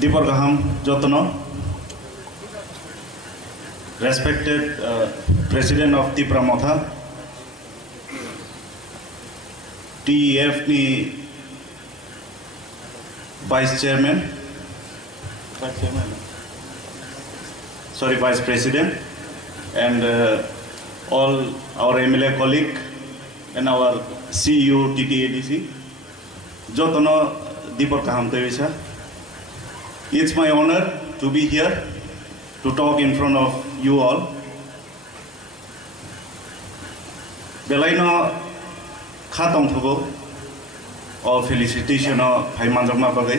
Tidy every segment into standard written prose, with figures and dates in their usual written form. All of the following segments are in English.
Dipor Gaham Jotono, respected President of Tipra Motha, TEF ni Vice President, and all our MLA colleague and our CEO TTADC, Jotono Dipor Gaham Tevisa. It's my honor to be here to talk in front of you all. Belaino khatong thogo or Felicitation or Haimanjama Bagay.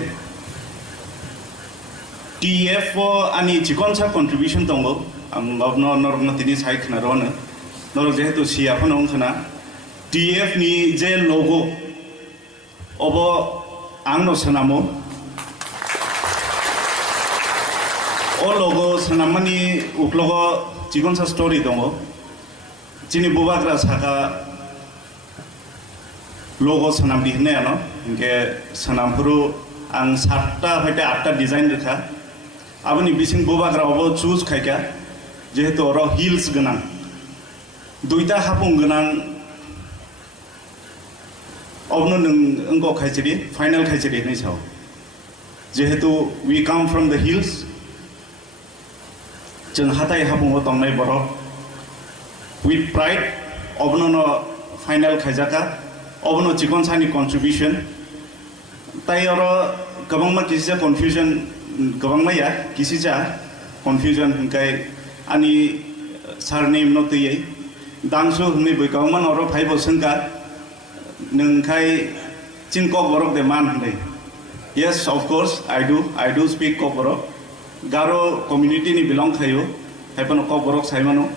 TEF for any chikonsa contribution tongo, Narwkha tini saik na rona, Narwkha jehetu siapon ongkhana. TEF ni je logo obo angno sanamo. All logo sanamani uklogo chikonsa story tongo. Chini bubagra saka logo sanam dihne ano, inke sanam puru ang 7टा hete 8टा design rekha. Abani bising bubagra obo choose khaika, jehetu oro heels ganang, 2टा hapung ganang, obno nung engko khaisiri, final khaisiri nei sao. Jehetu we come from the hills. Jeng hatai hapung otong nai borok with pride obno no final khajaka obno chikon sani contribution tai oro gabang ma kisi confusion gabang ma ya kisi ja confusion hingkai ani surname no tei dangsu hungni boikang man oro 5% ka nungkai chinkok borok de man hungkai. Yes, of course I do speak kok borok. Garo community ni belong khayo, haipano kok borok saimano.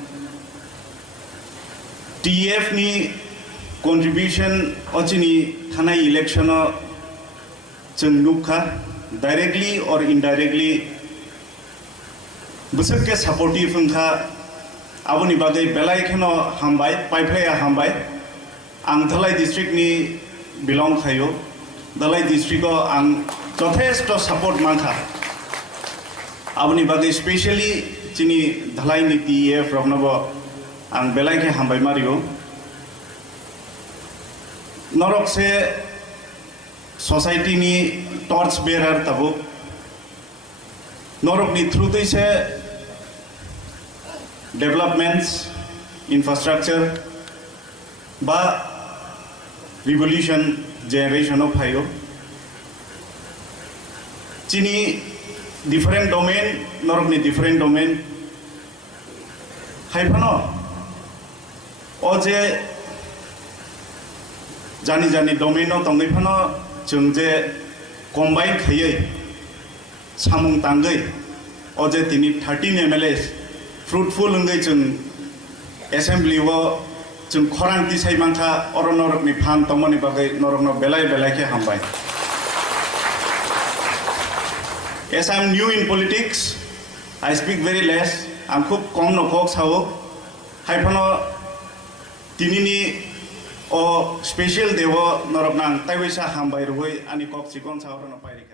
TEF ni contribution ochini thanai election o Narwkha directly or indirectly busuk ke supportive hungkha aboni bagai belai kheno hambai paiphaya hambai ang Dhalai district ni belong khayo. Dhalai district o ang jothesto support mangkha. Aboni bagai especially chini Dhalai ni TEF roknobo ang belai ke hambai mario. Narwkha se society ni torch bearer tabo. Narwkha ni through this developments, infrastructure, ba revolution generation of hayo. Chini different domain, Narwkha ni different domain. Haipano, oje jani domain no tongai pano jengje combine khayai samung tangai oje tini 13 MLAs fruitful ngai jeng assembly wo jeng khorang ti sai mangkha oro Narwkha ni phan tomoni bagai Narwkha no belai ke hambai. As I am new in politics, I speak very less. I'm khub kom no kok sao. Haipano tinini o special dewo Narwkha nang taiwisa hambai ruhoi ani kok chikon sao no pairika.